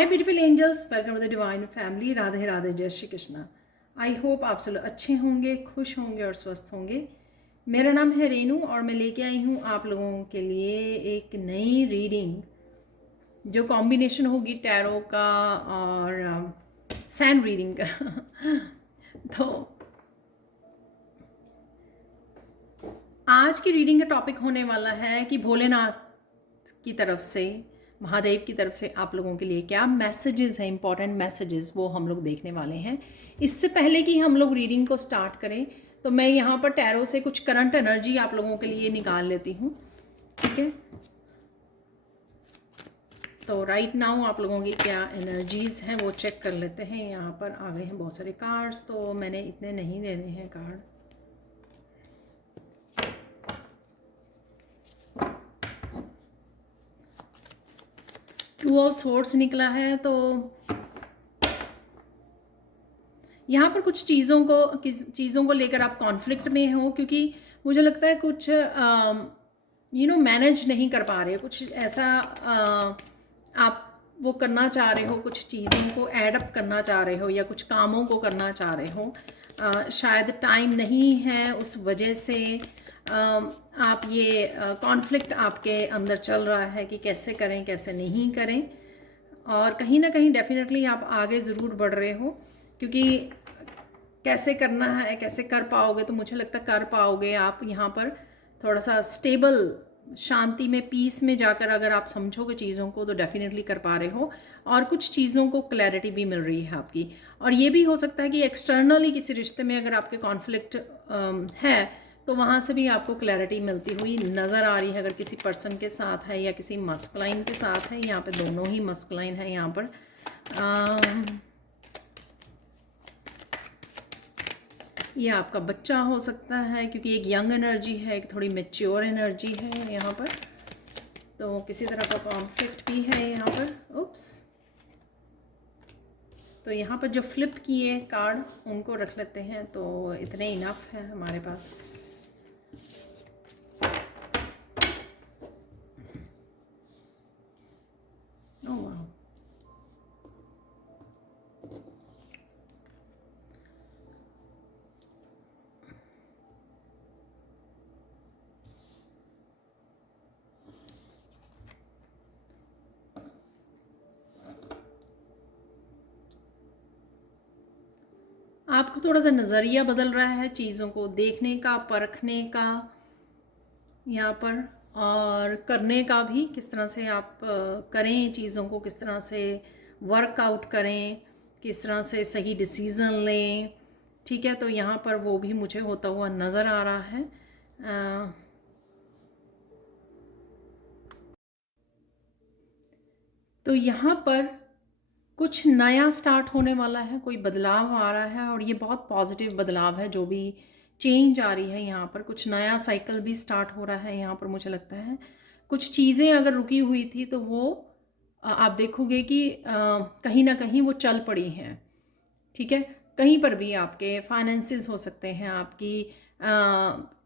Hi beautiful angels, welcome to the divine family. Radhe Radhe, जय Shri Krishna. I hope आप सब लोग अच्छे होंगे, खुश होंगे और स्वस्थ होंगे। मेरा नाम है रेनू और मैं लेके आई हूँ आप लोगों के लिए एक नई रीडिंग जो कॉम्बिनेशन होगी टैरो का और सैंड रीडिंग का। तो आज की रीडिंग का टॉपिक होने वाला है कि भोलेनाथ की तरफ से, महादेव की तरफ से आप लोगों के लिए क्या मैसेजेस हैं, इंपॉर्टेंट मैसेजेस, वो हम लोग देखने वाले हैं। इससे पहले कि हम लोग रीडिंग को स्टार्ट करें तो मैं यहाँ पर टैरो से कुछ करंट एनर्जी आप लोगों के लिए निकाल लेती हूँ, ठीक है। तो राइट नाउ आप लोगों की क्या एनर्जीज हैं वो चेक कर लेते हैं। यहाँ पर आ गए हैं बहुत सारे कार्ड्स, तो मैंने इतने नहीं लेने हैं कार्ड। टू ऑफ सोर्ड्स निकला है, तो यहाँ पर कुछ चीज़ों को लेकर आप कॉन्फ्लिक्ट में हो, क्योंकि मुझे लगता है कुछ मैनेज नहीं कर पा रहे हो, कुछ ऐसा आप वो करना चाह रहे हो, कुछ चीज़ों को एडअप करना चाह रहे हो या कुछ कामों को करना चाह रहे हो। शायद टाइम नहीं है, उस वजह से आप ये कॉन्फ्लिक्ट आपके अंदर चल रहा है कि कैसे करें कैसे नहीं करें। और कहीं ना कहीं डेफिनेटली आप आगे ज़रूर बढ़ रहे हो, क्योंकि कैसे करना है, कैसे कर पाओगे, तो मुझे लगता है कर पाओगे आप। यहाँ पर थोड़ा सा स्टेबल, शांति में, पीस में जाकर अगर आप समझोगे चीज़ों को तो डेफिनेटली कर पा रहे हो। और कुछ चीज़ों को क्लैरिटी भी मिल रही है आपकी। और ये भी हो सकता है कि एक्सटर्नली किसी रिश्ते में अगर आपके कॉन्फ्लिक्ट है तो वहाँ से भी आपको क्लैरिटी मिलती हुई नज़र आ रही है। अगर किसी पर्सन के साथ है या किसी मस्कुलाइन के साथ है, यहाँ पे दोनों ही मस्कुलाइन है। यहाँ पर ये आपका बच्चा हो सकता है, क्योंकि एक यंग एनर्जी है, एक थोड़ी मैच्योर एनर्जी है यहाँ पर। तो किसी तरह का कॉन्फ्लिक्ट भी है यहाँ पर। उप्स, तो यहाँ पर जो फ्लिप किए कार्ड उनको रख लेते हैं, तो इतने इनफ है हमारे पास। ओह वाह, आपको थोड़ा सा नज़रिया बदल रहा है चीज़ों को देखने का, परखने का यहाँ पर, और करने का भी। किस तरह से आप करें चीज़ों को, किस तरह से वर्कआउट करें, किस तरह से सही डिसीज़न लें, ठीक है। तो यहाँ पर वो भी मुझे होता हुआ नज़र आ रहा है। तो यहाँ पर कुछ नया स्टार्ट होने वाला है, कोई बदलाव आ रहा है, और ये बहुत पॉजिटिव बदलाव है। जो भी चेंज आ रही है यहाँ पर, कुछ नया साइकिल भी स्टार्ट हो रहा है यहाँ पर। मुझे लगता है कुछ चीज़ें अगर रुकी हुई थी तो वो आप देखोगे कि कहीं ना कहीं वो चल पड़ी हैं, ठीक है। कहीं पर भी आपके फाइनेंसेस हो सकते हैं, आपकी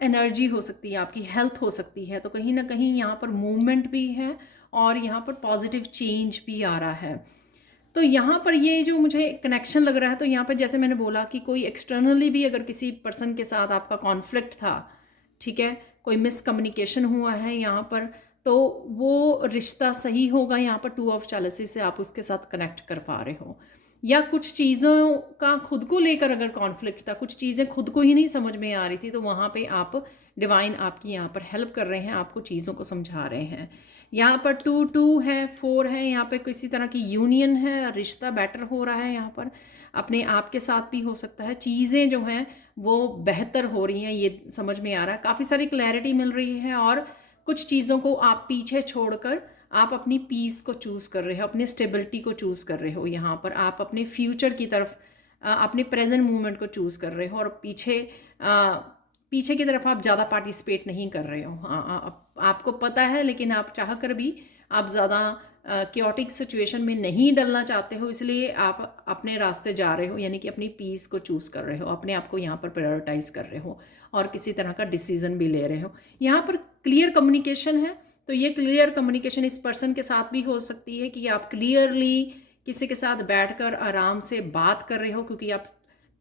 एनर्जी हो सकती है, आपकी हेल्थ हो सकती है। तो कहीं ना कहीं यहाँ पर मूवमेंट भी है और यहाँ पर पॉजिटिव चेंज भी आ रहा है। तो यहाँ पर ये जो मुझे कनेक्शन लग रहा है, तो यहाँ पर जैसे मैंने बोला कि कोई एक्सटर्नली भी अगर किसी पर्सन के साथ आपका कॉन्फ्लिक्ट था, ठीक है, कोई मिसकम्युनिकेशन हुआ है यहाँ पर, तो वो रिश्ता सही होगा। यहाँ पर टू ऑफ चैलेसी से आप उसके साथ कनेक्ट कर पा रहे हो। या कुछ चीज़ों का खुद को लेकर अगर कॉन्फ्लिक्ट था, कुछ चीज़ें खुद को ही नहीं समझ में आ रही थी, तो वहाँ पे आप, डिवाइन आपकी यहाँ पर हेल्प कर रहे हैं, आपको चीज़ों को समझा रहे हैं। यहाँ पर 2 है, 4 है, यहाँ पे किसी तरह की यूनियन है, रिश्ता बेटर हो रहा है। यहाँ पर अपने आप के साथ भी हो सकता है, चीज़ें जो हैं वो बेहतर हो रही हैं, ये समझ में आ रहा है। काफ़ी सारी क्लैरिटी मिल रही है, और कुछ चीज़ों को आप पीछे छोड़कर आप अपनी पीस को चूज़ कर रहे हो, अपनी स्टेबिलिटी को चूज़ कर रहे हो। यहाँ पर आप अपने फ्यूचर की तरफ, अपने प्रेजेंट मूवमेंट को चूज़ कर रहे हो, और पीछे की तरफ आप ज़्यादा पार्टिसिपेट नहीं कर रहे हो। आपको पता है, लेकिन आप चाह कर भी आप ज़्यादा क्योटिक सिचुएशन में नहीं डलना चाहते हो, इसलिए आप अपने रास्ते जा रहे हो, यानी कि अपनी पीस को चूज़ कर रहे हो, अपने आप को यहाँ पर प्रायोरिटाइज कर रहे हो, और किसी तरह का डिसीजन भी ले रहे हो। यहाँ पर क्लियर कम्युनिकेशन है, तो ये क्लियर कम्युनिकेशन इस पर्सन के साथ भी हो सकती है कि आप क्लियरली किसी के साथ बैठकर आराम से बात कर रहे हो, क्योंकि आप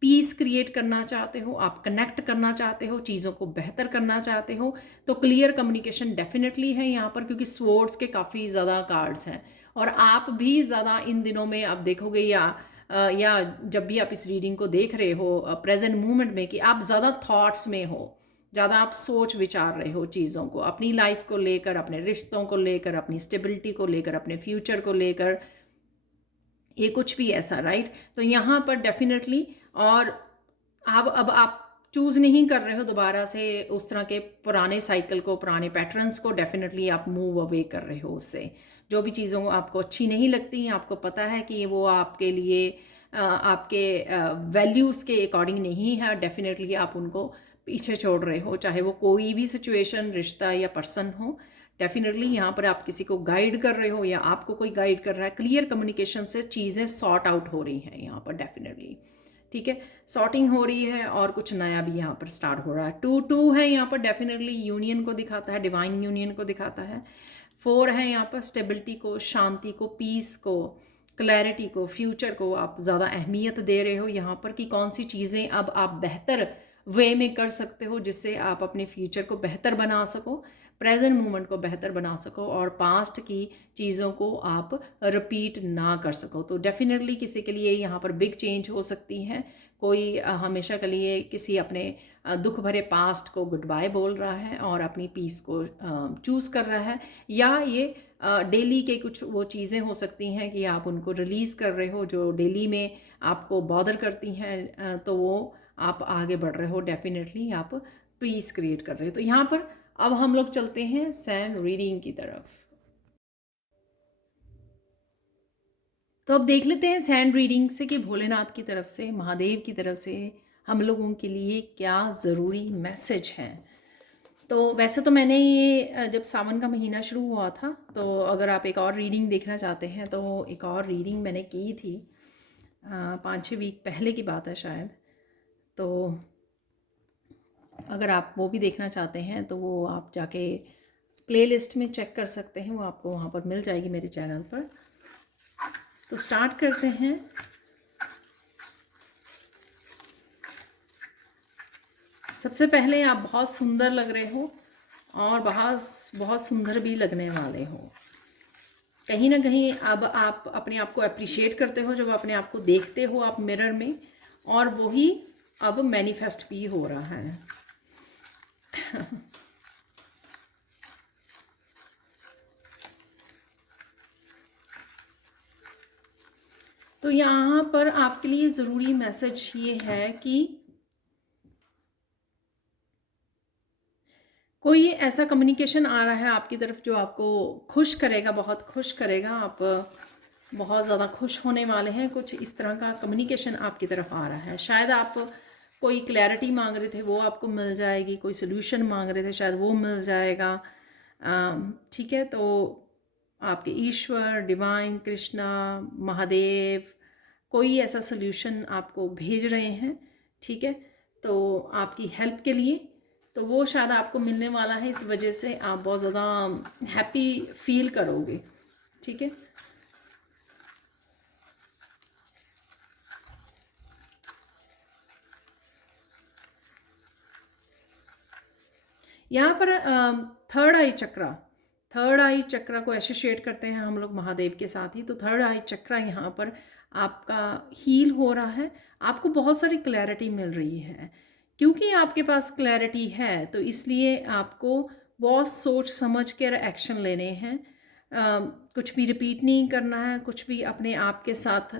पीस क्रिएट करना चाहते हो, आप कनेक्ट करना चाहते हो, चीज़ों को बेहतर करना चाहते हो। तो क्लियर कम्युनिकेशन डेफिनेटली है यहाँ पर, क्योंकि स्वॉर्ड्स के काफ़ी ज़्यादा कार्ड्स हैं। और आप भी ज़्यादा इन दिनों में आप देखोगे, या जब भी आप इस रीडिंग को देख रहे हो प्रेजेंट मोमेंट में, कि आप ज़्यादा थॉट्स में हो, ज़्यादा आप सोच विचार रहे हो चीज़ों को, अपनी लाइफ को लेकर, अपने रिश्तों को लेकर, अपनी स्टेबिलिटी को लेकर, अपने फ्यूचर को लेकर, ये कुछ भी ऐसा, राइट। तो यहाँ पर डेफिनेटली, और अब आप चूज़ नहीं कर रहे हो दोबारा से उस तरह के पुराने साइकिल को, पुराने पैटर्न्स को, डेफिनेटली आप मूव अवे कर रहे हो उससे। जो भी चीज़ों आपको अच्छी नहीं लगती, आपको पता है कि वो आपके लिए आपके वैल्यूज़ के अकॉर्डिंग नहीं है, डेफिनेटली आप उनको पीछे छोड़ रहे हो, चाहे वो कोई भी सिचुएशन, रिश्ता या पर्सन हो। डेफिनेटली यहाँ पर आप किसी को गाइड कर रहे हो या आपको कोई गाइड कर रहा है। क्लियर कम्युनिकेशन से चीज़ें सॉर्ट आउट हो रही हैं यहाँ पर डेफिनेटली, ठीक है, सॉर्टिंग हो रही है और कुछ नया भी यहाँ पर स्टार्ट हो रहा है। 2 है यहाँ पर, डेफिनेटली यूनियन को दिखाता है, डिवाइन यूनियन को दिखाता है। 4 है यहाँ पर, स्टेबिलिटी को, शांति को, पीस को, क्लैरिटी को, फ्यूचर को आप ज़्यादा अहमियत दे रहे हो यहाँ पर, कि कौन सी चीज़ें अब आप बेहतर वे में कर सकते हो जिससे आप अपने फ्यूचर को बेहतर बना सको, प्रेजेंट मोमेंट को बेहतर बना सको, और पास्ट की चीज़ों को आप रिपीट ना कर सको। तो डेफिनेटली किसी के लिए यहाँ पर बिग चेंज हो सकती है। कोई हमेशा के लिए किसी अपने दुख भरे पास्ट को गुड बाय बोल रहा है और अपनी पीस को चूज़ कर रहा है, या ये डेली के कुछ वो चीज़ें हो सकती हैं कि आप उनको रिलीज़ कर रहे हो जो डेली में आपको बॉदर करती हैं, तो वो आप आगे बढ़ रहे हो, डेफिनेटली आप पीस क्रिएट कर रहे हो। तो यहाँ पर अब हम लोग चलते हैं सैन रीडिंग की तरफ। तो अब देख लेते हैं सैन रीडिंग से कि भोलेनाथ की तरफ से, महादेव की तरफ से हम लोगों के लिए क्या ज़रूरी मैसेज है। तो वैसे तो मैंने ये जब सावन का महीना शुरू हुआ था, तो अगर आप एक और रीडिंग देखना चाहते हैं तो एक और रीडिंग मैंने की थी 5-6 वीक पहले की बात है शायद। तो अगर आप वो भी देखना चाहते हैं तो वो आप जाके प्लेलिस्ट में चेक कर सकते हैं, वो आपको वहाँ पर मिल जाएगी मेरे चैनल पर। तो स्टार्ट करते हैं। सबसे पहले आप बहुत सुंदर लग रहे हो और बहुत सुंदर भी लगने वाले हो। कहीं ना कहीं अब आप अपने आप को अप्रिशिएट करते हो जब अपने आप को देखते हो आप मिरर में, और वही अब मैनिफेस्ट भी हो रहा है। तो यहाँ पर आपके लिए ज़रूरी मैसेज ये है कि कोई ऐसा कम्युनिकेशन आ रहा है आपकी तरफ जो आपको खुश करेगा, बहुत खुश करेगा। आप बहुत ज़्यादा खुश होने वाले हैं। कुछ इस तरह का कम्युनिकेशन आपकी तरफ आ रहा है। शायद आप कोई क्लैरिटी मांग रहे थे, वो आपको मिल जाएगी। कोई सोल्यूशन मांग रहे थे, शायद वो मिल जाएगा। ठीक है, तो आपके ईश्वर, डिवाइन, कृष्णा, महादेव कोई ऐसा सोल्यूशन आपको भेज रहे हैं, ठीक है, तो आपकी हेल्प के लिए। तो वो शायद आपको मिलने वाला है, इस वजह से आप बहुत ज़्यादा हैप्पी फील करोगे, ठीक है। यहाँ पर थर्ड आई चक्रा को एसोसिएट करते हैं हम लोग महादेव के साथ ही। तो थर्ड आई चक्रा यहाँ पर आपका हील हो रहा है। आपको बहुत सारी क्लैरिटी मिल रही है। क्योंकि आपके पास क्लैरिटी है तो इसलिए आपको बहुत सोच समझ कर एक्शन लेने हैं। कुछ भी रिपीट नहीं करना है, कुछ भी अपने आप के साथ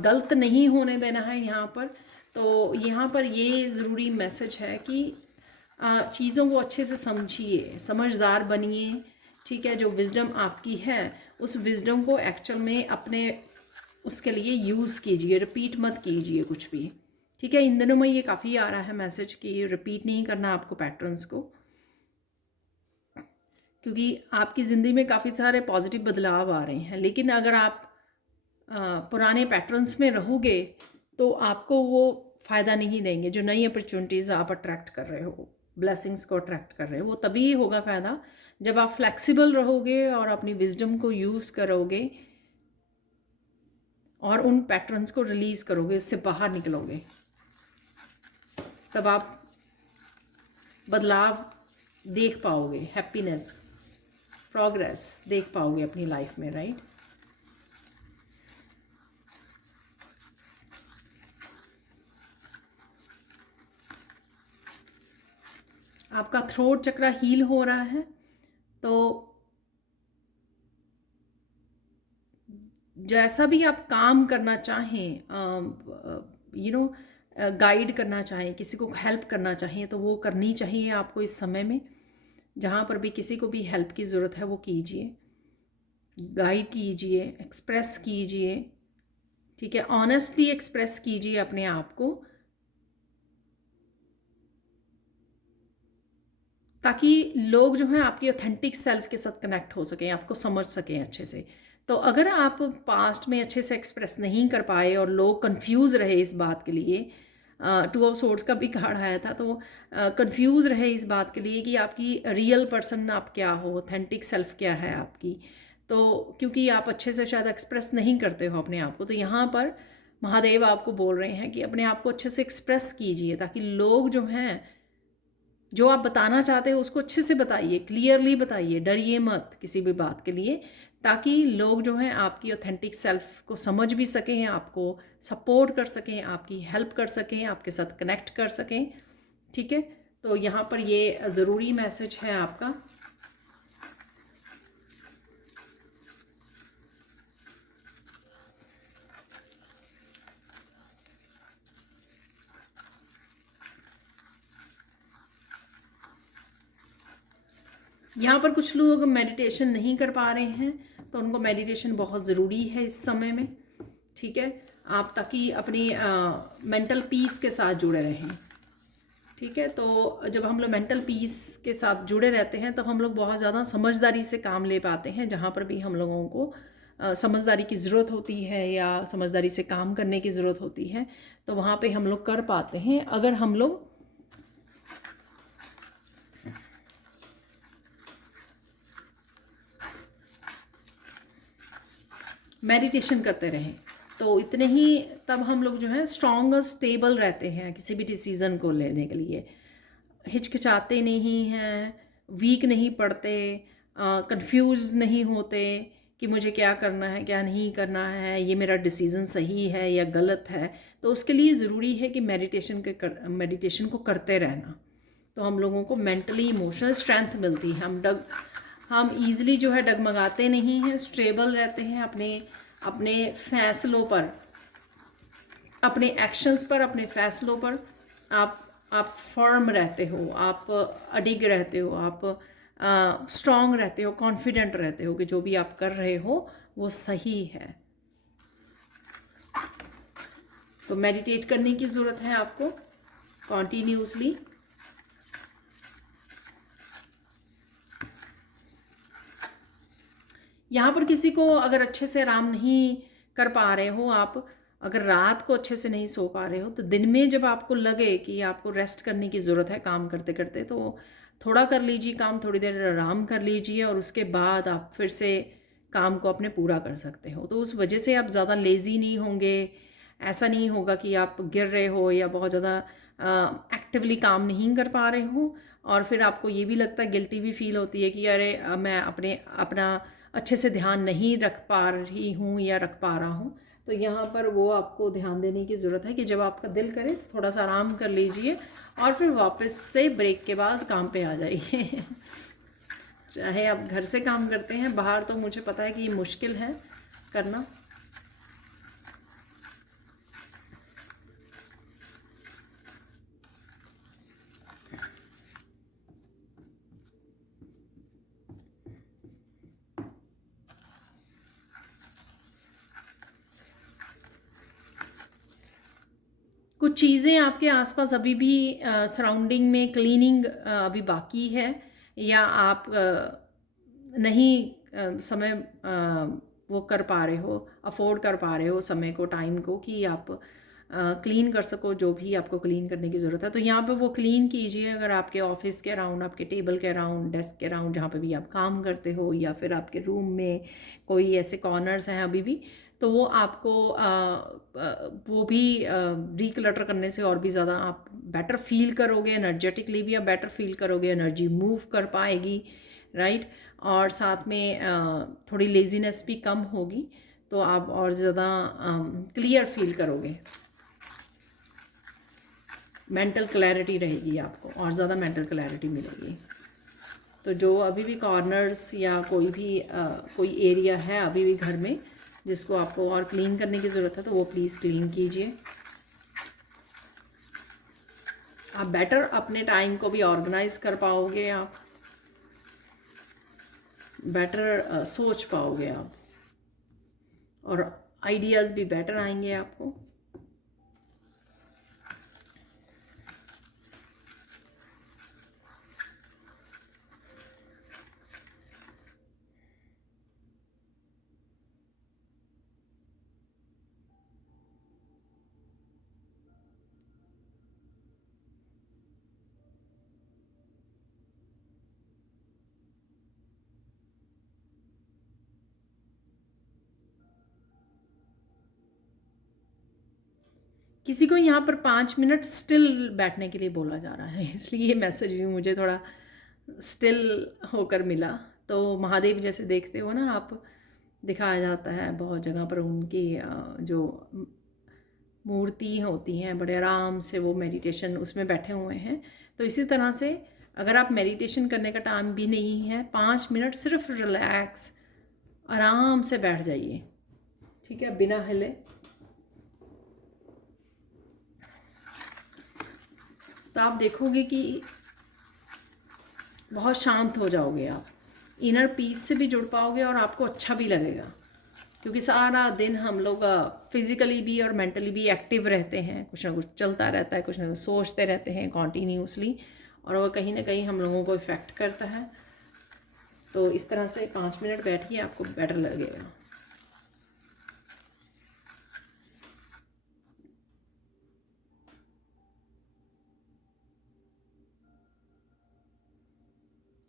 गलत नहीं होने देना है यहाँ पर। तो यहाँ पर ये ज़रूरी मैसेज है कि चीज़ों को अच्छे से समझिए, समझदार बनिए, ठीक है। जो विजडम आपकी है उस विजडम को एक्चुअल में अपने उसके लिए यूज़ कीजिए, रिपीट मत कीजिए कुछ भी, ठीक है। इन दिनों में ये काफ़ी आ रहा है मैसेज कि रिपीट नहीं करना आपको पैटर्न्स को, क्योंकि आपकी ज़िंदगी में काफ़ी सारे पॉजिटिव बदलाव आ रहे हैं। लेकिन अगर आप पुराने पैटर्न्स में रहोगे तो आपको वो फ़ायदा नहीं देंगे। जो नई अपॉर्चुनिटीज़ आप अट्रैक्ट कर रहे हो, ब्लेसिंग्स को अट्रैक्ट कर रहे हो, वो तभी होगा फ़ायदा जब आप फ्लेक्सिबल रहोगे और अपनी विजडम को यूज़ करोगे। और उन पैटर्न्स को रिलीज़ करोगे, उससे बाहर निकलोगे, तब आप बदलाव देख पाओगे, हैप्पीनेस, प्रोग्रेस देख पाओगे अपनी लाइफ में, राइट। आपका थ्रोट चक्रा हील हो रहा है, तो जैसा भी आप काम करना चाहें, गाइड करना चाहें, किसी को हेल्प करना चाहें, तो वो करनी चाहिए आपको इस समय में। जहाँ पर भी किसी को भी हेल्प की ज़रूरत है वो कीजिए, गाइड कीजिए, एक्सप्रेस कीजिए, ठीक है, ऑनेस्टली एक्सप्रेस कीजिए अपने आप को, ताकि लोग जो हैं आपकी ऑथेंटिक सेल्फ के साथ कनेक्ट हो सकें, आपको समझ सकें अच्छे से। तो अगर आप पास्ट में अच्छे से एक्सप्रेस नहीं कर पाए और लोग कंफ्यूज रहे इस बात के लिए, टू ऑफ सोर्ड्स का भी कार्ड आया था, तो कंफ्यूज रहे इस बात के लिए कि आपकी रियल पर्सन आप क्या हो, ऑथेंटिक सेल्फ क्या है आपकी, तो क्योंकि आप अच्छे से शायद एक्सप्रेस नहीं करते हो अपने आप को, तो यहाँ पर महादेव आपको बोल रहे हैं कि अपने आप को अच्छे से एक्सप्रेस कीजिए, ताकि लोग जो हैं, जो आप बताना चाहते हो उसको अच्छे से बताइए, क्लियरली बताइए, डरिए मत किसी भी बात के लिए, ताकि लोग जो हैं आपकी ऑथेंटिक सेल्फ को समझ भी सकें, आपको सपोर्ट कर सकें, आपकी हेल्प कर सकें, आपके साथ कनेक्ट कर सकें, ठीक है। तो यहाँ पर ये ज़रूरी मैसेज है आपका। यहाँ पर कुछ लोग मेडिटेशन नहीं कर पा रहे हैं, तो उनको मेडिटेशन बहुत ज़रूरी है इस समय में, ठीक है, आप ताकि अपनी मेंटल पीस के साथ जुड़े रहें, ठीक है। तो जब हम लोग मेंटल पीस के साथ जुड़े रहते हैं तो हम लोग बहुत ज़्यादा समझदारी से काम ले पाते हैं, जहाँ पर भी हम लोगों को समझदारी की ज़रूरत होती है या समझदारी से काम करने की ज़रूरत होती है, तो वहाँ पे हम लोग कर पाते हैं, अगर हम लोग मेडिटेशन करते रहें, तो इतने ही तब हम लोग जो है स्ट्रॉन्ग और स्टेबल रहते हैं किसी भी डिसीज़न को लेने के लिए, हिचकिचाते नहीं हैं, वीक नहीं पड़ते, कंफ्यूज नहीं होते कि मुझे क्या करना है क्या नहीं करना है, ये मेरा डिसीज़न सही है या गलत है। तो उसके लिए ज़रूरी है कि मेडिटेशन को करते रहना, तो हम लोगों को मेंटली इमोशनल स्ट्रेंथ मिलती है, हम ईज़िली जो है डगमगाते नहीं हैं, स्टेबल रहते हैं अपने अपने फैसलों पर, अपने एक्शंस पर, अपने फैसलों पर आप फर्म रहते हो, आप अडिग रहते हो, आप स्ट्रॉन्ग रहते हो, कॉन्फिडेंट रहते हो कि जो भी आप कर रहे हो वो सही है। तो मेडिटेट करने की ज़रूरत है आपको कॉन्टीन्यूसली। यहाँ पर किसी को अगर अच्छे से आराम नहीं कर पा रहे हो, आप अगर रात को अच्छे से नहीं सो पा रहे हो, तो दिन में जब आपको लगे कि आपको रेस्ट करने की ज़रूरत है काम करते करते, तो थोड़ा कर लीजिए काम, थोड़ी देर आराम कर लीजिए, और उसके बाद आप फिर से काम को अपने पूरा कर सकते हो। तो उस वजह से आप ज़्यादा लेज़ी नहीं होंगे, ऐसा नहीं होगा कि आप गिर रहे हो या बहुत ज़्यादा एक्टिवली काम नहीं कर पा रहे हो, और फिर आपको ये भी लगता है, गिल्टी भी फील होती है कि अरे मैं अपना अच्छे से ध्यान नहीं रख पा रही हूँ या रख पा रहा हूँ। तो यहाँ पर वो आपको ध्यान देने की ज़रूरत है कि जब आपका दिल करे तो थोड़ा सा आराम कर लीजिए और फिर वापस से ब्रेक के बाद काम पे आ जाइए। चाहे आप घर से काम करते हैं, बाहर तो मुझे पता है कि ये मुश्किल है करना। कुछ चीज़ें आपके आसपास अभी भी सराउंडिंग में क्लीनिंग अभी बाकी है, या आप नहीं समय वो कर पा रहे हो, अफोर्ड कर पा रहे हो समय को, टाइम को, कि आप क्लीन कर सको जो भी आपको क्लीन करने की ज़रूरत है। तो यहाँ पे वो क्लीन कीजिए, अगर आपके ऑफिस के अराउंड, आपके टेबल के अराउंड, डेस्क के अराउंड, जहाँ पे भी आप काम करते हो, या फिर आपके रूम में कोई ऐसे कॉर्नर्स हैं अभी भी, तो वो आपको वो भी डीक्लटर करने से और भी ज़्यादा आप बेटर फील करोगे, एनर्जेटिकली भी आप बेटर फील करोगे, एनर्जी मूव कर पाएगी, राइट। और साथ में थोड़ी लेजीनेस भी कम होगी, तो आप और ज़्यादा क्लियर फील करोगे, मेंटल क्लैरिटी रहेगी, आपको और ज़्यादा मेंटल क्लैरिटी मिलेगी। तो जो अभी भी कॉर्नर्स या कोई भी कोई एरिया है अभी भी घर में जिसको आपको और क्लीन करने की ज़रूरत है, तो वो प्लीज़ क्लीन कीजिए। आप बेटर अपने टाइम को भी ऑर्गेनाइज कर पाओगे, आप बेटर सोच पाओगे आप, और आइडियाज़ भी बेटर आएंगे आपको। किसी को यहाँ पर 5 मिनट स्टिल बैठने के लिए बोला जा रहा है, इसलिए ये मैसेज भी मुझे थोड़ा स्टिल होकर मिला। तो महादेव जैसे देखते हो ना आप, दिखाया जाता है बहुत जगह पर उनकी जो मूर्ति होती हैं, बड़े आराम से वो मेडिटेशन उसमें बैठे हुए हैं। तो इसी तरह से अगर आप मेडिटेशन करने का टाइम भी नहीं है, 5 मिनट सिर्फ रिलैक्स आराम से बैठ जाइए, ठीक है, बिना हिले। तो आप देखोगे कि बहुत शांत हो जाओगे आप, इनर पीस से भी जुड़ पाओगे और आपको अच्छा भी लगेगा, क्योंकि सारा दिन हम लोग फिज़िकली भी और मेंटली भी एक्टिव रहते हैं, कुछ ना कुछ चलता रहता है, कुछ ना कुछ सोचते रहते हैं कॉन्टीन्यूसली, और वो कहीं ना कहीं हम लोगों को इफ़ेक्ट करता है। तो इस तरह से 5 मिनट बैठिए, आपको बेटर लगेगा।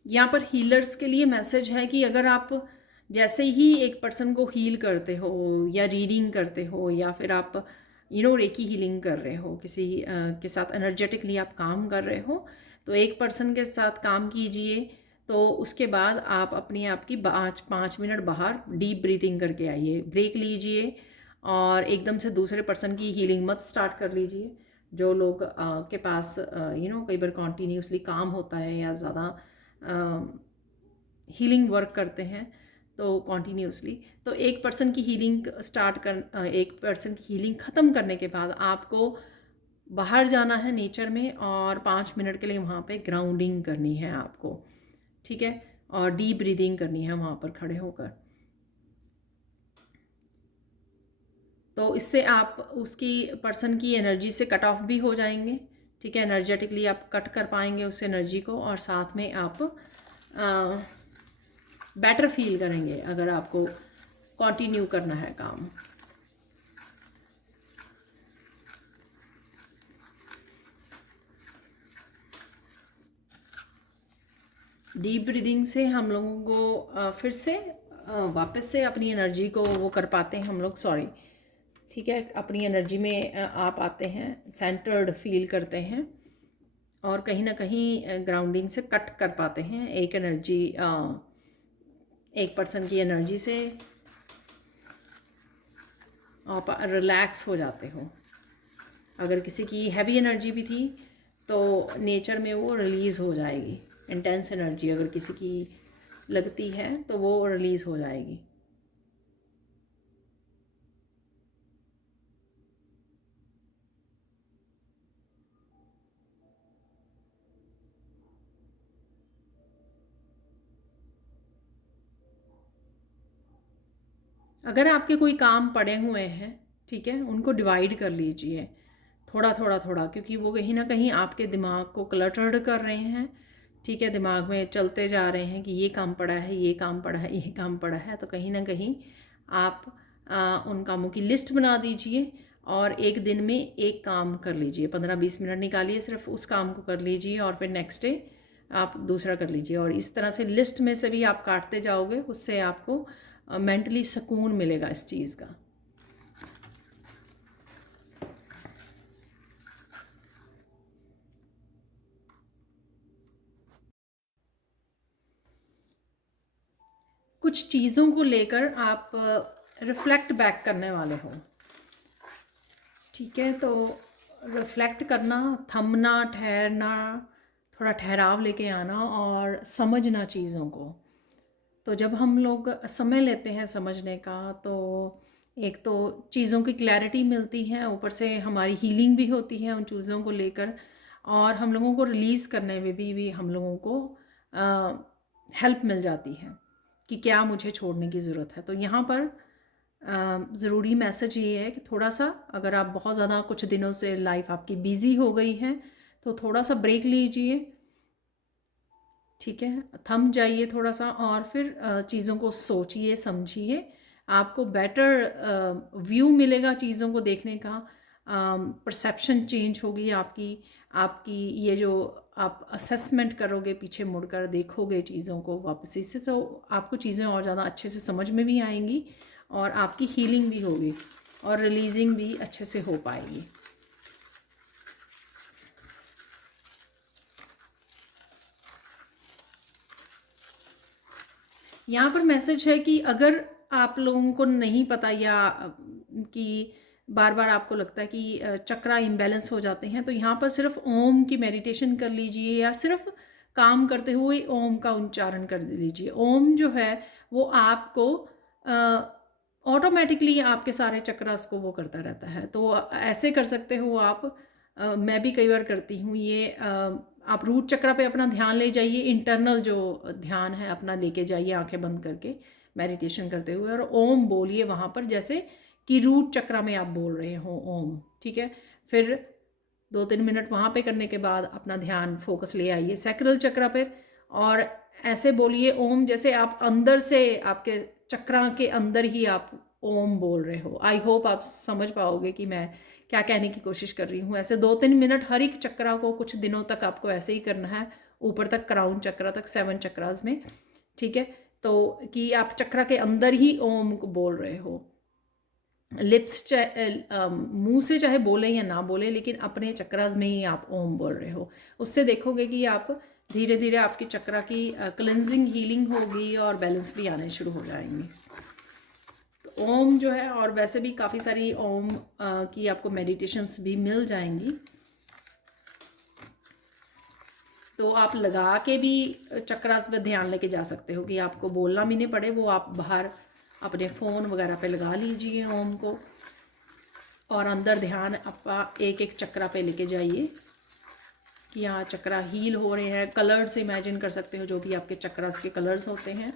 यहाँ पर हीलर्स के लिए मैसेज है कि अगर आप जैसे ही एक पर्सन को हील करते हो या रीडिंग करते हो या फिर आप रेकी हीलिंग कर रहे हो, किसी के साथ एनर्जेटिकली आप काम कर रहे हो, तो एक पर्सन के साथ काम कीजिए, तो उसके बाद आप अपने आप की 5 मिनट बाहर डीप ब्रीथिंग करके आइए, ब्रेक लीजिए और एकदम से दूसरे पर्सन की हीलिंग मत स्टार्ट कर लीजिए। जो लोग के पास कई बार कॉन्टीन्यूसली काम होता है या ज़्यादा हीलिंग वर्क करते हैं तो कॉन्टीन्यूसली, तो एक पर्सन की हीलिंग एक पर्सन की हीलिंग ख़त्म करने के बाद आपको बाहर जाना है नेचर में और 5 मिनट के लिए वहाँ पे ग्राउंडिंग करनी है आपको, ठीक है, और डीप ब्रीदिंग करनी है वहाँ पर खड़े होकर। तो इससे आप उसकी पर्सन की एनर्जी से कट ऑफ भी हो जाएंगे, ठीक है, एनर्जेटिकली आप कट कर पाएंगे उस एनर्जी को, और साथ में आप बेटर फील करेंगे अगर आपको कंटिन्यू करना है काम। डीप ब्रीदिंग से हम लोगों को फिर से वापस से अपनी एनर्जी को वो कर पाते हैं हम लोग, सॉरी, ठीक है, अपनी एनर्जी में आप आते हैं, सेंटर्ड फील करते हैं और कहीं ना कहीं ग्राउंडिंग से कट कर पाते हैं एक एनर्जी, एक पर्सन की एनर्जी से आप रिलैक्स हो जाते हो। अगर किसी की हैवी एनर्जी भी थी तो नेचर में वो रिलीज़ हो जाएगी, इंटेंस एनर्जी अगर किसी की लगती है तो वो रिलीज़ हो जाएगी। अगर आपके कोई काम पड़े हुए हैं, ठीक है, उनको डिवाइड कर लीजिए थोड़ा थोड़ा थोड़ा, क्योंकि वो कहीं ना कहीं आपके दिमाग को क्लटर्ड कर रहे हैं, ठीक है, दिमाग में चलते जा रहे हैं कि ये काम पड़ा है, ये काम पड़ा है, ये काम पड़ा है। तो कहीं ना कहीं आप उन कामों की लिस्ट बना दीजिए और एक दिन में एक काम कर लीजिए, 15-20 मिनट निकालिए, सिर्फ उस काम को कर लीजिए और फिर नेक्स्ट डे आप दूसरा कर लीजिए। और इस तरह से लिस्ट में से भी आप काटते जाओगे, उससे आपको मेंटली सुकून मिलेगा इस चीज़ का। कुछ चीज़ों को लेकर आप रिफ्लेक्ट बैक करने वाले हो, ठीक है। तो रिफ्लेक्ट करना, थमना, ठहरना, थोड़ा ठहराव लेके आना और समझना चीज़ों को। तो जब हम लोग समय लेते हैं समझने का, तो एक तो चीज़ों की क्लैरिटी मिलती है, ऊपर से हमारी हीलिंग भी होती है उन चीज़ों को लेकर, और हम लोगों को रिलीज़ करने में भी हम लोगों को हेल्प मिल जाती है कि क्या मुझे छोड़ने की ज़रूरत है। तो यहाँ पर ज़रूरी मैसेज ये है कि थोड़ा सा, अगर आप बहुत ज़्यादा कुछ दिनों से लाइफ आपकी बिज़ी हो गई है, तो थोड़ा सा ब्रेक लीजिए, ठीक है। थम जाइए थोड़ा सा, और फिर चीज़ों को सोचिए, समझिए। आपको बेटर व्यू मिलेगा चीज़ों को देखने का, परसेप्शन चेंज होगी आपकी। आपकी ये जो आप असेसमेंट करोगे, पीछे मुड़कर देखोगे चीज़ों को वापसी से, तो आपको चीज़ें और ज़्यादा अच्छे से समझ में भी आएंगी, और आपकी हीलिंग भी होगी, और रिलीजिंग भी अच्छे से हो पाएगी। यहाँ पर मैसेज है कि अगर आप लोगों को नहीं पता, या कि बार बार आपको लगता है कि चक्रा इम्बैलेंस हो जाते हैं, तो यहाँ पर सिर्फ ओम की मेडिटेशन कर लीजिए, या सिर्फ काम करते हुए ओम का उच्चारण कर लीजिए। ओम जो है वो आपको ऑटोमेटिकली आपके सारे चक्रास को वो करता रहता है। तो ऐसे कर सकते हो आप। मैं भी कई बार करती हूँ ये। आप रूट चक्र पे अपना ध्यान ले जाइए, इंटरनल जो ध्यान है अपना लेके जाइए आंखें बंद करके मेडिटेशन करते हुए, और ओम बोलिए वहाँ पर, जैसे कि रूट चक्र में आप बोल रहे हो ओम, ठीक है। फिर 2-3 मिनट वहाँ पे करने के बाद अपना ध्यान फोकस ले आइए सैक्रल चक्र पर, और ऐसे बोलिए ओम जैसे आप अंदर से, आपके चक्रा के अंदर ही आप ओम बोल रहे हो। आई होप आप समझ पाओगे कि मैं क्या कहने की कोशिश कर रही हूँ। ऐसे 2-3 मिनट हर एक चक्रा को कुछ दिनों तक आपको ऐसे ही करना है, ऊपर तक, क्राउन चक्र तक, 7 चक्रास में, ठीक है। तो कि आप चक्रा के अंदर ही ओम को बोल रहे हो। लिप्स चाहे मुंह से चाहे बोले या ना बोले, लेकिन अपने चक्रास में ही आप ओम बोल रहे हो। उससे देखोगे कि आप धीरे धीरे आपकी चक्रा की क्लिनजिंग, हीलिंग होगी, और बैलेंस भी आने शुरू हो जाएंगे। तो ओम जो है, और वैसे भी काफ़ी सारी ओम की आपको मेडिटेशंस भी मिल जाएंगी, तो आप लगा के भी चक्रास पे ध्यान लेके जा सकते हो, कि आपको बोलना भी नहीं पड़े। वो आप बाहर अपने फ़ोन वगैरह पे लगा लीजिए ओम को, और अंदर ध्यान आपका एक एक चक्रा पे लेके जाइए कि यहाँ चक्रा हील हो रहे हैं। कलर्स इमेजिन कर सकते हो, जो भी आपके चक्रास के कलर्स होते हैं।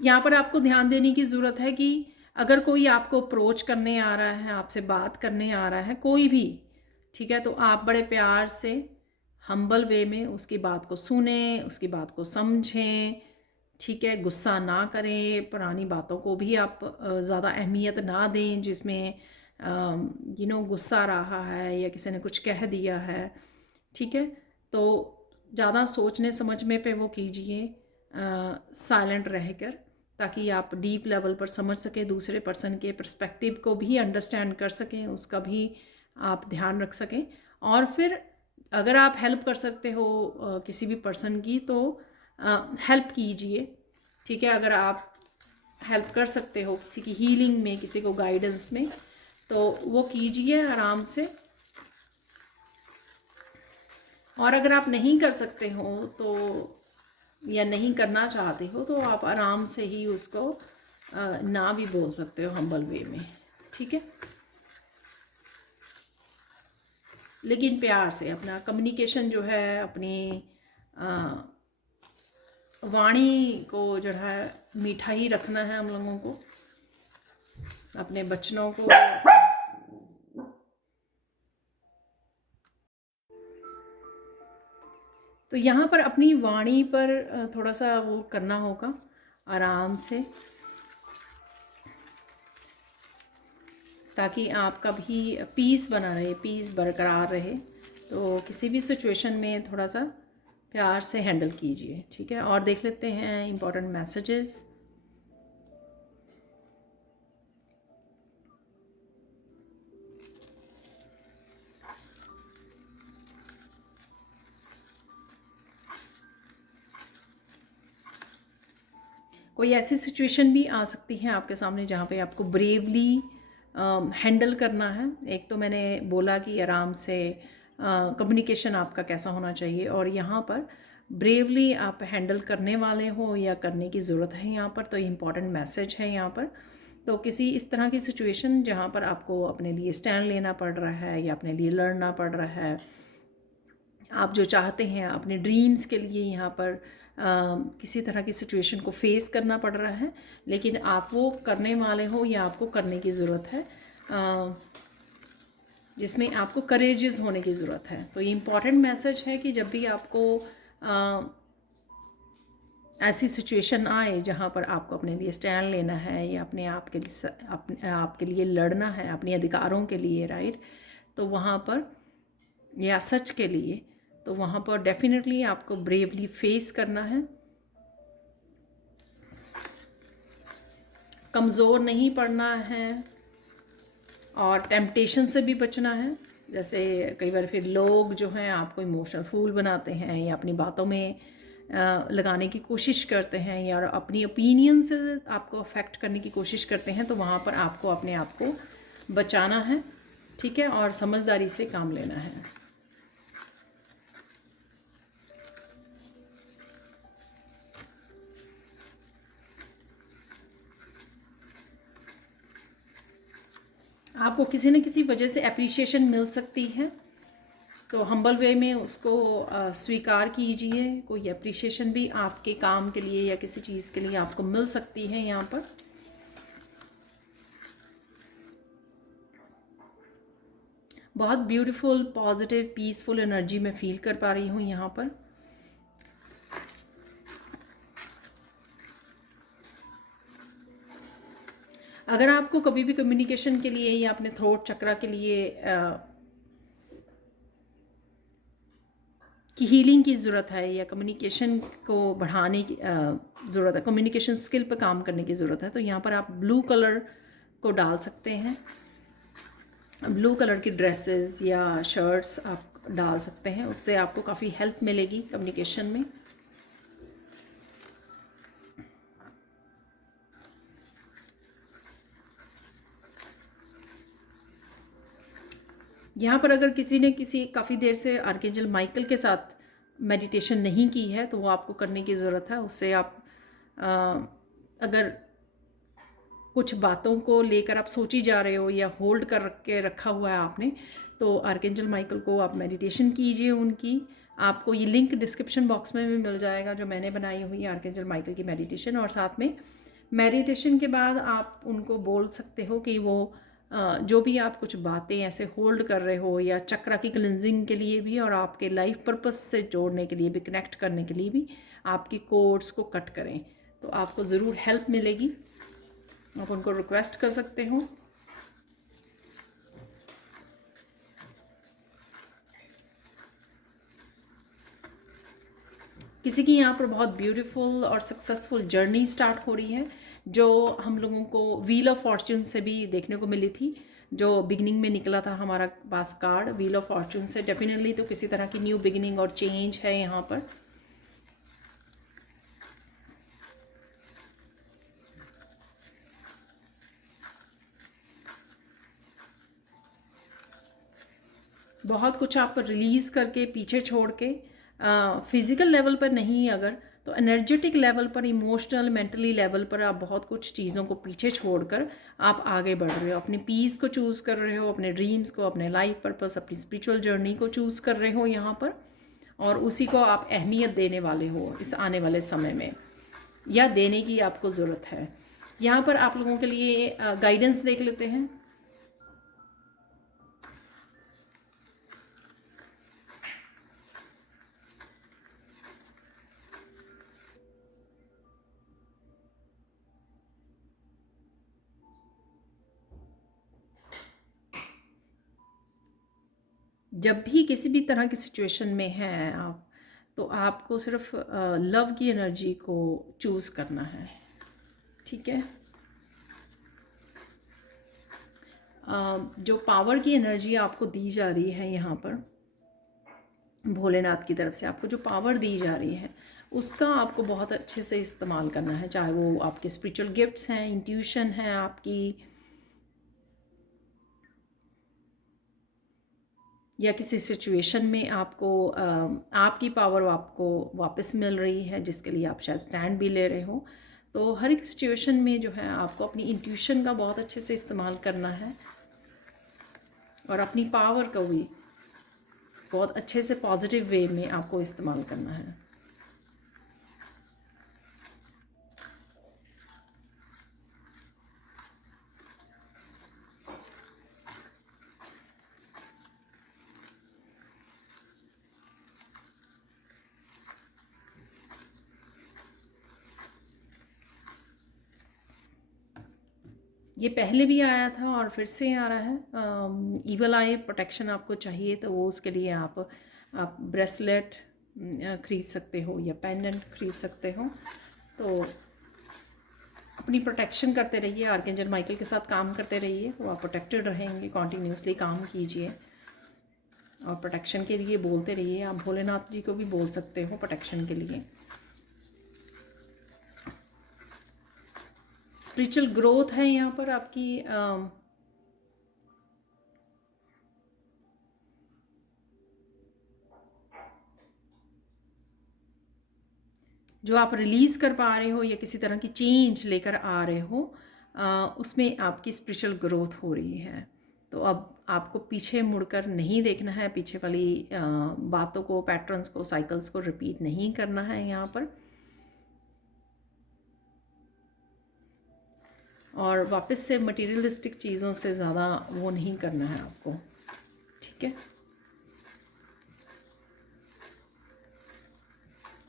यहाँ पर आपको ध्यान देने की ज़रूरत है कि अगर कोई आपको अप्रोच करने आ रहा है, आपसे बात करने आ रहा है, कोई भी, ठीक है, तो आप बड़े प्यार से, हम्बल वे में उसकी बात को सुने, उसकी बात को समझें, ठीक है। गुस्सा ना करें, पुरानी बातों को भी आप ज़्यादा अहमियत ना दें, जिसमें गुस्सा रहा है या किसी ने कुछ कह दिया है, ठीक है। तो ज़्यादा सोचने समझने पे वो कीजिए, साइलेंट रहकर, ताकि आप डीप लेवल पर समझ सकें, दूसरे पर्सन के पर्सपेक्टिव को भी अंडरस्टैंड कर सकें, उसका भी आप ध्यान रख सकें। और फिर अगर आप हेल्प कर सकते हो किसी भी पर्सन की, तो हेल्प कीजिए, ठीक है। अगर आप हेल्प कर सकते हो किसी की हीलिंग में, किसी को गाइडेंस में, तो वो कीजिए आराम से। और अगर आप नहीं कर सकते हो, तो या नहीं करना चाहते हो, तो आप आराम से ही उसको ना भी बोल सकते हो, हम्बल वे में, ठीक है। लेकिन प्यार से अपना कम्युनिकेशन जो है, अपनी वाणी को जो है मीठा ही रखना है हम लोगों को, अपने बच्चों को। तो यहाँ पर अपनी वाणी पर थोड़ा सा वो करना होगा आराम से, ताकि आपका भी पीस बना रहे, पीस बरकरार रहे। तो किसी भी सिचुएशन में थोड़ा सा प्यार से हैंडल कीजिए, ठीक है। और देख लेते हैं इम्पोर्टेंट मैसेजेस। कोई ऐसी सिचुएशन भी आ सकती है आपके सामने जहाँ पे आपको ब्रेवली हैंडल करना है। एक तो मैंने बोला कि आराम से कम्युनिकेशन आपका कैसा होना चाहिए, और यहाँ पर ब्रेवली आप हैंडल करने वाले हो या करने की ज़रूरत है यहाँ पर, तो इम्पॉर्टेंट मैसेज है यहाँ पर। तो किसी इस तरह की सिचुएशन जहाँ पर आपको अपने लिए स्टैंड लेना पड़ रहा है या अपने लिए लड़ना पड़ रहा है, आप जो चाहते हैं अपने ड्रीम्स के लिए यहाँ पर किसी तरह की सिचुएशन को फेस करना पड़ रहा है, लेकिन आप वो करने वाले हो या आपको करने की ज़रूरत है, जिसमें आपको करेजियस होने की ज़रूरत है। तो ये इम्पॉर्टेंट मैसेज है कि जब भी आपको ऐसी सिचुएशन आए जहाँ पर आपको अपने लिए स्टैंड लेना है या अपने आप के लिए लड़ना है, अपने अधिकारों के लिए, राइट, तो वहाँ पर, या सच के लिए, तो वहाँ पर डेफिनेटली आपको ब्रेवली फेस करना है। कमज़ोर नहीं पड़ना है और टेम्पटेशन से भी बचना है। जैसे कई बार फिर लोग जो हैं आपको इमोशनल फूल बनाते हैं या अपनी बातों में लगाने की कोशिश करते हैं या अपनी ओपिनियन से आपको अफेक्ट करने की कोशिश करते हैं, तो वहाँ पर आपको अपने आप को बचाना है, ठीक है, और समझदारी से काम लेना है। आपको किसी न किसी वजह से एप्रिशिएशन मिल सकती है, तो हम्बल वे में उसको स्वीकार कीजिए। कोई एप्रिशिएशन भी आपके काम के लिए या किसी चीज़ के लिए आपको मिल सकती है यहाँ पर। बहुत ब्यूटीफुल, पॉजिटिव, पीसफुल एनर्जी मैं फील कर पा रही हूँ यहाँ पर। अगर आपको कभी भी कम्युनिकेशन के लिए या अपने थ्रोट चक्रा के लिए की हीलिंग की ज़रूरत है या कम्युनिकेशन को बढ़ाने की ज़रूरत है, कम्युनिकेशन स्किल पर काम करने की ज़रूरत है, तो यहाँ पर आप ब्लू कलर को डाल सकते हैं। ब्लू कलर की ड्रेसेस या शर्ट्स आप डाल सकते हैं, उससे आपको काफ़ी हेल्प मिलेगी कम्युनिकेशन में। यहाँ पर अगर किसी ने काफ़ी देर से आर्कएंजल माइकल के साथ मेडिटेशन नहीं की है, तो वो आपको करने की ज़रूरत है। उससे आप अगर कुछ बातों को लेकर आप सोची जा रहे हो या होल्ड कर के रखा हुआ है आपने, तो आर्कएंजल माइकल को आप मेडिटेशन कीजिए उनकी। आपको ये लिंक डिस्क्रिप्शन बॉक्स में भी मिल जाएगा जो मैंने बनाई हुई है आर्कएंजल माइकल की मेडिटेशन, और साथ में मेडिटेशन के बाद आप उनको बोल सकते हो कि वो जो भी आप कुछ बातें ऐसे होल्ड कर रहे हो या चक्रा की क्लिनजिंग के लिए भी और आपके लाइफ पर्पस से जोड़ने के लिए भी, कनेक्ट करने के लिए भी आपकी कोड्स को कट करें, तो आपको ज़रूर हेल्प मिलेगी। आप उनको रिक्वेस्ट कर सकते हो। किसी की यहाँ पर बहुत ब्यूटीफुल और सक्सेसफुल जर्नी स्टार्ट हो रही है, जो हम लोगों को व्हील ऑफ फॉर्च्यून से भी देखने को मिली थी, जो बिगिनिंग में निकला था हमारा पास कार्ड व्हील ऑफ फॉर्च्यून से। डेफिनेटली तो किसी तरह की न्यू बिगिनिंग और चेंज है यहाँ पर। बहुत कुछ आप रिलीज़ करके पीछे छोड़ के, फिज़िकल लेवल पर नहीं अगर, तो एनर्जेटिक लेवल पर, इमोशनल, मेंटली लेवल पर आप बहुत कुछ चीज़ों को पीछे छोड़कर आप आगे बढ़ रहे हो। अपने पीस को चूज़ कर रहे हो, अपने ड्रीम्स को, अपने लाइफ पर्पस, अपनी स्पिरिचुअल जर्नी को चूज़ कर रहे हो यहाँ पर, और उसी को आप अहमियत देने वाले हो इस आने वाले समय में, या देने की आपको ज़रूरत है। यहाँ पर आप लोगों के लिए गाइडेंस देख लेते हैं। जब भी किसी भी तरह की सिचुएशन में हैं आप, तो आपको सिर्फ लव की एनर्जी को चूज़ करना है, ठीक है। जो पावर की एनर्जी आपको दी जा रही है यहाँ पर, भोलेनाथ की तरफ से आपको जो पावर दी जा रही है उसका आपको बहुत अच्छे से इस्तेमाल करना है, चाहे वो आपके स्पिरिचुअल गिफ्ट्स हैं, इंट्यूशन है आपकी, या किसी सिचुएशन में आपको आपकी पावर आपको वापस मिल रही है जिसके लिए आप शायद स्टैंड भी ले रहे हो। तो हर एक सिचुएशन में जो है आपको अपनी इंट्यूशन का बहुत अच्छे से इस्तेमाल करना है और अपनी पावर का भी बहुत अच्छे से पॉजिटिव वे में आपको इस्तेमाल करना है। ये पहले भी आया था और फिर से आ रहा है। ईवल आई प्रोटेक्शन आपको चाहिए तो वो उसके लिए आप ब्रेसलेट ख़रीद सकते हो या पेंडेंट ख़रीद सकते हो। तो अपनी प्रोटेक्शन करते रहिए, आर्कएंजल माइकल के साथ काम करते रहिए, वो आप प्रोटेक्टेड रहेंगे। कॉन्टीन्यूसली काम कीजिए और प्रोटेक्शन के लिए बोलते रहिए। आप भोलेनाथ जी को भी बोल सकते हो प्रोटेक्शन के लिए। स्पिरिचुअल ग्रोथ है यहाँ पर आपकी। जो आप रिलीज़ कर पा रहे हो या किसी तरह की चेंज लेकर आ रहे हो, उसमें आपकी स्पिरिचुअल ग्रोथ हो रही है। तो अब आपको पीछे मुड़कर नहीं देखना है, पीछे वाली बातों को, पैटर्न्स को, साइकिल्स को रिपीट नहीं करना है यहाँ पर। और वापस से मटेरियलिस्टिक चीज़ों से ज़्यादा वो नहीं करना है आपको, ठीक है।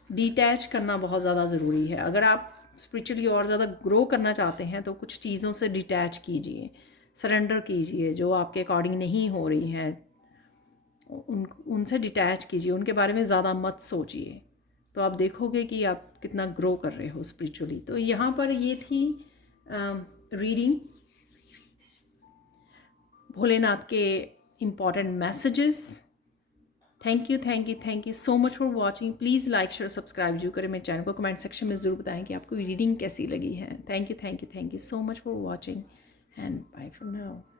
डिटैच करना बहुत ज़्यादा ज़रूरी है। अगर आप स्पिरिचुअली और ज़्यादा ग्रो करना चाहते हैं तो कुछ चीज़ों से डिटैच कीजिए, सरेंडर कीजिए। जो आपके अकॉर्डिंग नहीं हो रही हैं उनसे डिटैच कीजिए, उनके बारे में ज़्यादा मत सोचिए। तो आप देखोगे कि आप कितना ग्रो कर रहे हो स्पिरिचुअली। तो यहाँ पर ये थी रीडिंग भोलेनाथ के important messages. Thank you so much for watching. Please like share subscribe जरूर करें मेरे चैनल को। कमेंट सेक्शन में ज़रूर बताएं कि आपको रीडिंग कैसी लगी है। Thank you so much for watching and bye for now.